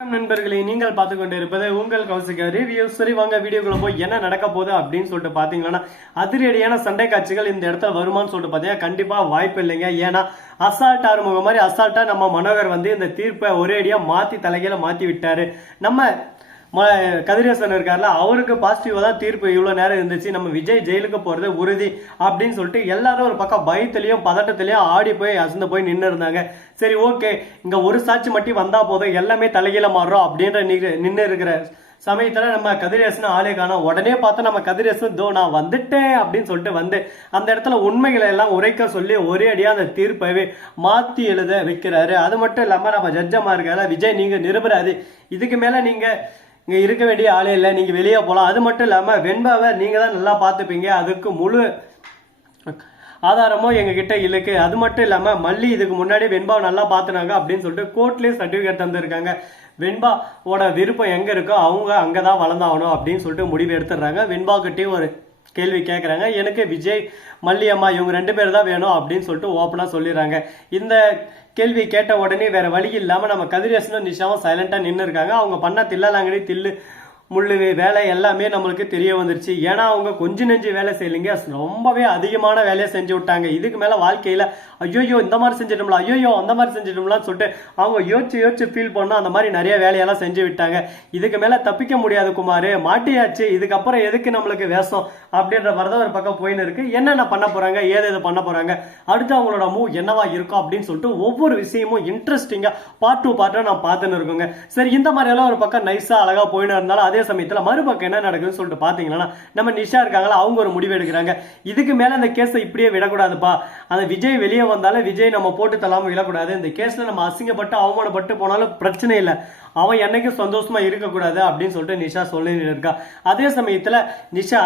நண்பர்களே, நீங்கள் பார்த்து கொண்டு இருப்பது உங்கள் கௌசிகா ரிவ்யூ. சரி வாங்க வீடியோக்குள்ள போய் என்ன நடக்க போகுது அப்படின்னு சொல்லிட்டு பாத்தீங்கன்னா, அதிரடியான சண்டை காட்சிகள் இந்த இடத்துல வருமானு சொல்லிட்டு பாத்தீங்கன்னா கண்டிப்பா வாய்ப்பு இல்லைங்க. ஏன்னா அசால்ட் ஆறுமுகம் மாதிரி அசால்ட்டா நம்ம மனோகர் வந்து இந்த தீர்ப்பை ஒரேடியா மாத்தி தலைகீழ மாத்தி விட்டாரு. நம்ம கதிரேசன் இருக்காருல, அவருக்கு பாசிட்டிவா தான் தீர்ப்பு இவ்வளவு நேரம் இருந்துச்சு. நம்ம விஜய் ஜெயிலுக்கு போறது உறுதி அப்படின்னு சொல்லிட்டு எல்லாரும் ஒரு பக்கம் பயத்திலையும் பதட்டத்திலையும் ஆடி போய் அசந்து போய் நின்று இருந்தாங்க. சரி ஓகே, இங்க ஒரு சாட்சி மட்டும் வந்தா போதும் எல்லாமே தலைகீழ மாறுறோம் அப்படின்ற நின்று இருக்கிற சமயத்துல நம்ம கதிரேசன் ஆளே காணோம். உடனே பார்த்தா நம்ம கதிரேசன் தோ நான் வந்துட்டேன் அப்படின்னு சொல்லிட்டு வந்து அந்த இடத்துல உண்மைகளை எல்லாம் உரைக்க சொல்லி ஒரே அடியா அந்த தீர்ப்பவே மாத்தி எழுத வைக்கிறாரு. அது மட்டும் இல்லாம நம்ம ஜட்ஜமா இருக்கால, விஜய் நீங்க நிரபராதி, இதுக்கு மேல நீங்க இங்க இருக்க வேண்டிய ஆளே இல்லை, நீங்க வெளியே போகலாம். அது மட்டும் இல்லாம வெண்பாவை நீங்க தான் நல்லா பார்த்துப்பீங்க, அதுக்கு முழு ஆதாரமும் எங்க கிட்ட இருக்கு. அது மட்டும் இல்லாம மல்லி இதுக்கு முன்னாடி வெண்பாவை நல்லா பார்த்துனாங்க அப்படின்னு சொல்லிட்டு கோர்ட்லயே சர்டிபிகேட் தந்திருக்காங்க. வெண்பாவோட விருப்பம் எங்க இருக்கோ அவங்க அங்கதான் வளர்ந்தாகணும் அப்படின்னு சொல்லிட்டு முடிவு எடுத்துடுறாங்க. வெண்பா கிட்டே ஒரு கேள்வி கேட்குறாங்க, எனக்கு விஜய் மல்லி அம்மா இவங்க 2 பேர் தான் வேணும் அப்படின்னு சொல்லிட்டு ஓப்பனா சொல்லிடுறாங்க. இந்த கேள்வி கேட்ட உடனே வேற வழி இல்லாம நம்ம கதிரேசனும் நிஷாவும் சைலண்டா நின்று இருக்காங்க. அவங்க பண்ண தில்லலாங்கடி தில்லு முள்ளு வேலை எல்லாமே நம்மளுக்கு தெரிய வந்துருச்சு. ஏன்னா அவங்க கொஞ்சம் நெஞ்சு வேலை செய்யலைங்க, ரொம்பவே அதிகமான வேலையை செஞ்சு விட்டாங்க. இதுக்கு மேல வாழ்க்கையில ஐயோயோ இந்த மாதிரி செஞ்சிட்டோம்ல, ஐயோயோ அந்த மாதிரி செஞ்சிட்டோம்லான்னு சொல்லிட்டு அவங்க யோசிச்சு ஃபீல் பண்ணோம். அந்த மாதிரி நிறைய வேலையெல்லாம் செஞ்சு விட்டாங்க. இதுக்கு மேல தப்பிக்க முடியாது குமார், மாட்டியாச்சு, இதுக்கப்புறம் எதுக்கு நம்மளுக்கு வேஷம் அப்படின்ற மாதிரிதான் ஒரு பக்கம் போயின்னு இருக்கு. என்னென்ன பண்ண போறாங்க, ஏது பண்ண போறாங்க, அடுத்து அவங்களோட மூவ் என்னவா இருக்கும் அப்படின்னு சொல்லிட்டு ஒவ்வொரு விஷயமும் இன்ட்ரெஸ்டிங்கா பார்ட் 2 பார்ட்டா நான் பார்த்துன்னு இருக்குங்க. சரி, இந்த மாதிரி எல்லாம் ஒரு பக்கம் நைஸா அழகா போயின்னு இருந்தாலும் அதே சமயத்துல மறுபக்கம் என்ன நடக்குதுன்னு சொல்லிட்டு பாத்தீங்கன்னா நம்ம நிஷா இருக்காங்களா, அவங்க ஒரு முடிவு எடுக்கிறாங்க. இதுக்கு மேல இந்த கேஸை இப்படியே விடக்கூடாதுப்பா, அந்த விஜய் வெளியே வந்தாலும் விஜய் நம்ம போட்டு தள்ளாம விடக்கூடாது, இந்த கேஸ்ல நம்ம அசிங்கப்பட்டு அவமானப்பட்டு போனாலும் பிரச்சனை இல்லை, அவன் என்னைக்கும் சந்தோஷமா இருக்கக்கூடாது அப்படின்னு சொல்லிட்டு நிஷா சொல்லி இருக்கா. அதே சமயத்துல நிஷா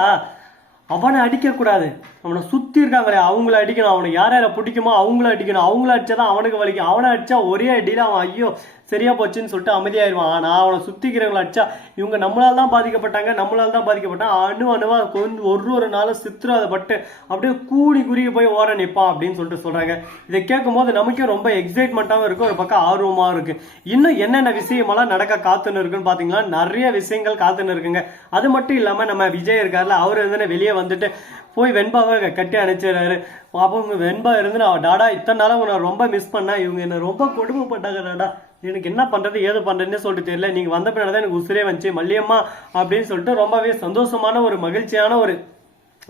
அவனை அடிக்க கூடாது, அவனை சுத்தி இருக்காங்களே அவங்கள அடிக்கணும், அவனை யார் யாரை பிடிக்குமோ அவங்கள அடிக்கணும், அவங்கள அடிச்சாதான் அவனுக்கு வலிக்கும், அவனை அடிச்சா ஒரே அடியில அவன் ஐயோ சரியா போச்சுன்னு சொல்லிட்டு அமைதியாயிருவான். ஆனா அவனை சுத்திக்கிறவங்களை அடிச்சா இவங்க நம்மளால தான் பாதிக்கப்பட்டாங்க, நம்மளால தான் பாதிக்கப்பட்டாங்க, அணுவா கொஞ்சம் ஒரு நாளும் சித்திரப்பட்டு அப்படியே கூடி குறுகி போய் ஓர நிற்பான் அப்படின்னு சொல்லிட்டு சொல்றாங்க. இதை கேட்கும் போது நமக்கே ரொம்ப எக்ஸைட்மெண்ட்டாகவும் இருக்கு, ஒரு பக்கம் ஆர்வமா இருக்கு. இன்னும் என்னென்ன விஷயமெல்லாம் நடக்க காத்துன்னு இருக்குன்னு பாத்தீங்கன்னா நிறைய விஷயங்கள் காத்துன்னு இருக்குங்க. அது மட்டும் இல்லாம நம்ம விஜய் இருக்காருல, அவர் இருந்து வெளியே வந்துட்டு போய் வெண்பாவை கட்டி அணைச்சிடறாரு. அப்போ வெண்பா இருந்து டாடா இத்தனை நாளா உன்னை ரொம்ப மிஸ் பண்ணா, இவங்க என்ன ரொம்ப கொடுமைப்பட்டாங்க டாடா, எனக்கு என்ன பண்றது ஏது பண்றதுன்னு சொல்லிட்டு தெரியல, நீங்க வந்த பின்னாடி எனக்கு உசுரே வந்துச்சு மல்லியம்மா அப்படின்னு சொல்லிட்டு ரொம்பவே சந்தோஷமான ஒரு மகிழ்ச்சியான ஒரு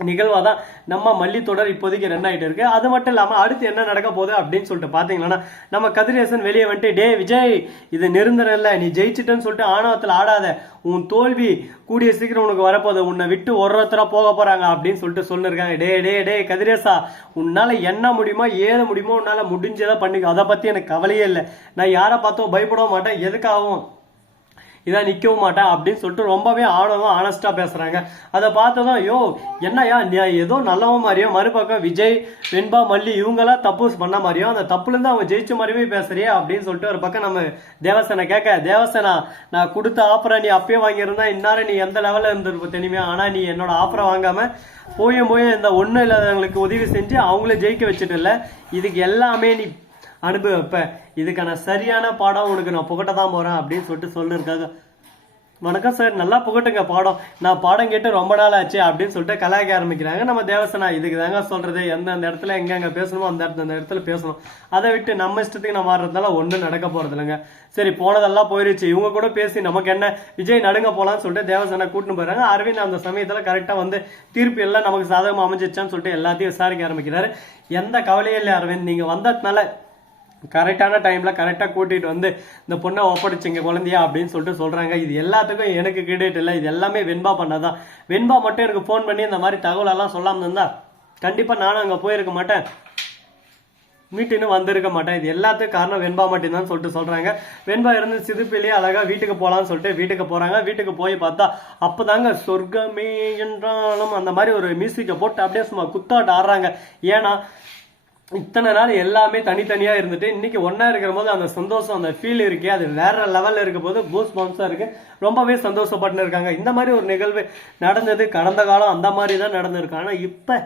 நிகழ்வாதான் நம்ம மல்லி தொடர் இப்போதைக்கு ரன் ஆகிட்டு இருக்கு. அது மட்டும் இல்லாம அடுத்து என்ன நடக்க போகுது அப்படின்னு சொல்லிட்டு பாத்தீங்கன்னா நம்ம கதிரேசன் வெளியே வந்துட்டு டே விஜய் இது நிரந்தரம் இல்ல, நீ ஜெயிச்சிட்டேன்னு சொல்லிட்டு ஆணவத்தில் ஆடாத, உன் தோல்வி கூடிய சீக்கிரம் உனக்கு வரப்போகுது, உன்னை விட்டு ஒருத்தரா போக போறாங்க அப்படின்னு சொல்லிட்டு சொல்லிருக்காங்க. டே கதிரேசா, உன்னால என்ன முடியுமோ ஏது முடியுமோ உன்னால முடிஞ்சதை பண்ணிக்க, அதை பத்தி எனக்கு கவலையே இல்லை, நான் யாரை பார்த்தோம் பயப்படவும் மாட்டேன், எதுக்காகவும் இதான் நிற்கவும் மாட்டேன் அப்படின்னு சொல்லிட்டு ரொம்பவே ஆணவம் ஆனஸ்டா பேசுறாங்க. அதை பார்த்ததும் ஐயோ என்னையா நீ ஏதோ நல்லவன் மாதிரியோ, மறுபக்கம் விஜய் வெண்பா மல்லி இவங்கெல்லாம் தப்பு பண்ண மாதிரியும் அந்த தப்புல இருந்து அவங்க ஜெயிச்ச மாதிரியுமே பேசுறியே அப்படின்னு சொல்லிட்டு ஒரு பக்கம் நம்ம தேவசேனை கேட்க, தேவசேனா நான் கொடுத்த ஆஃபரை நீ அப்பயே வாங்கியிருந்தா இன்னார நீ எந்த லெவலில் இருந்திருப்ப தெரியுமே, ஆனா நீ என்னோட ஆஃபரை வாங்காம போய் இந்த ஒன்றும் இல்லாதவங்களுக்கு உதவி செஞ்சு அவங்கள ஜெயிக்க வச்சுட்டு இல்லை, இதுக்கு எல்லாமே நீ அனுபவிப்ப, இதுக்கான சரியான பாடம் உனக்கு நான் புகட்ட தான் போறேன் அப்படின்னு சொல்லிட்டு சொல்லிருக்காங்க. வணக்கம் சார், நல்லா புகட்டுங்க பாடம், நான் பாடம் கேட்டு ரொம்ப நாள் ஆச்சு அப்படின்னு சொல்லிட்டு கலாய்க்க ஆரம்பிக்கிறாங்க. நம்ம தேவசனா இதுக்கு தாங்க சொல்றது, எந்தெந்த இடத்துல எங்க பேசணுமோ அந்த இடத்துல பேசணும், அதை விட்டு நம்ம இஷ்டத்துக்கு நம்ம மாறுறதுனால ஒன்றும் நடக்க போறது இல்லைங்க. சரி போனதெல்லாம் போயிருச்சு, இவங்க கூட பேசி நமக்கு என்ன, விஜய் நடுங்க போலான்னு சொல்லிட்டு தேவசனா கூட்டின்னு போறாங்க. அரவிந்த் அந்த சமயத்துல கரெக்டா வந்து தீர்ப்பு எல்லாம் நமக்கு சாதகமா அமைஞ்சிச்சான்னு சொல்லிட்டு எல்லாத்தையும் விசாரிக்க ஆரம்பிக்கிறாரு. எந்த கவலையும் இல்லை அரவிந்த், நீங்க வந்ததுனால கரெக்டான டைம்ல கரெக்டா கூட்டிட்டு வந்து இந்த பொண்ணை ஒப்படைச்சிங்க குழந்தையா அப்படின்னு சொல்லிட்டு சொல்றாங்க. இது எல்லாத்துக்கும் எனக்கு கிரெடிட் இல்லை, இது எல்லாமே வெண்பா பண்ணதான். வெண்பா மட்டும் எனக்கு போன் பண்ணி இந்த மாதிரி தகவல் எல்லாம் சொல்லாம இருந்தா கண்டிப்பா நானும் அங்க போயிருக்க மாட்டேன், மீட்டின்னு வந்திருக்க மாட்டேன், இது எல்லாத்துக்கும் காரணம் வெண்பா மட்டும்தான் சொல்லிட்டு சொல்றாங்க. வெண்பா இருந்து சிதுப்பிலேயே அழகா வீட்டுக்கு போலான்னு சொல்லிட்டு வீட்டுக்கு போறாங்க. வீட்டுக்கு போய் பார்த்தா அப்பதாங்க சொர்க்கமே என்றாலும் அந்த மாதிரி ஒரு மியூசிக்கை போட்டு அப்படியே சும்மா குத்தாட்டு ஆடுறாங்க. ஏன்னா இத்தனை நாள் எல்லாமே தனித்தனியா இருந்துட்டு இன்னைக்கு ஒன்னா இருக்கிற போது அந்த சந்தோஷம் அந்த ஃபீல் இருக்கே அது வேற லெவல்ல இருக்க போது பூஸ் பம்ஸா இருக்கு, ரொம்பவே சந்தோஷப்பட்டு இருக்காங்க. இந்த மாதிரி ஒரு நிகழ்வு நடந்தது கடந்த காலம் அந்த மாதிரி தான் நடந்திருக்கு. ஆனா இப்ப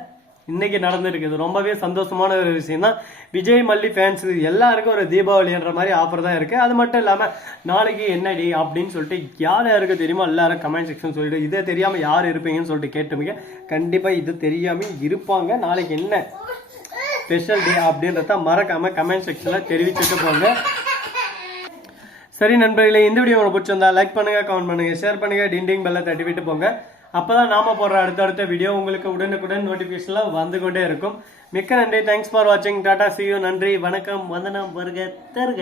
இன்னைக்கு நடந்திருக்குது. ரொம்பவே சந்தோஷமான ஒரு விஷயம் தான். விஜய் மல்லி ஃபேன்ஸ் எல்லாருக்கும் ஒரு தீபாவளின்ற மாதிரி ஆஃபர் தான் இருக்கு. அது மட்டும் இல்லாம நாளைக்கு என்னடி அப்படின்னு சொல்லிட்டு யார் யாருக்கு தெரியுமோ எல்லாரும் கமெண்ட் செக்ஷன் சொல்லிட்டு, இதை தெரியாம யார் இருப்பீங்கன்னு சொல்லிட்டு கேட்டுமிங்க. கண்டிப்பா இது தெரியாம இருப்பாங்க. நாளைக்கு என்ன ஸ்பெஷல் டே அப்படின்றத மறக்காம கமெண்ட் செக்ஷன்ல தெரிவிச்சுட்டு போங்க. சரி நண்பர்களே, இந்த வீடியோ உங்களுக்கு பிடிச்சிருந்தா லைக் பண்ணுங்க, கமெண்ட் பண்ணுங்க, ஷேர் பண்ணுங்க, டிண்டிங் பெல்ல தட்டி விட்டு போங்க. அப்பதான் நாம போடுற அடுத்தடுத்த வீடியோ உங்களுக்கு உடனுக்குடன் நோட்டிபிகேஷன்ல வந்து கொண்டே இருக்கும். மிக்க நன்றி. தேங்க்ஸ் ஃபார் வாட்சிங். Tata, see you. நன்றி, வணக்கம், வந்தனம், வருக தருக.